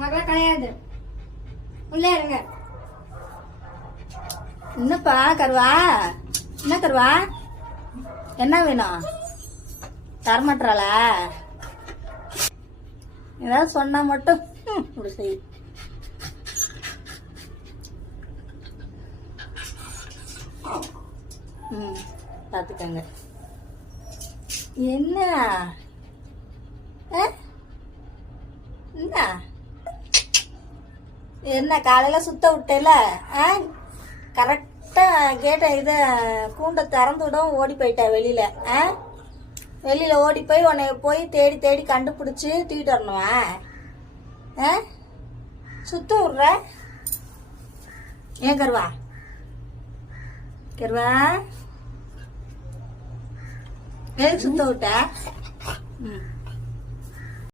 உனக்கெல்லாம் கிடையாது. உள்ளே இருங்க. என்னப்பா கருவா? என்ன கருவா? என்ன வேணும்? தரமாட்டாளா? ஏதாவது சொன்னா மட்டும் இப்படி செய். பார்த்துக்கங்க. என்ன என்ன காலையில சுத்த விட்டேல? கரெக்டா கேட்ட இதை கூண்டை திறந்து விடவும் ஓடி போயிட்ட வெளியில. வெளியில ஓடி போய் உன்னை போய் தேடி தேடி கண்டுபிடிச்சி தூக்கிட்டு வரணுமா? சுத்த விட்ற ஏன் கருவா? கருவா எதுக்கு சுத்த விட்ட?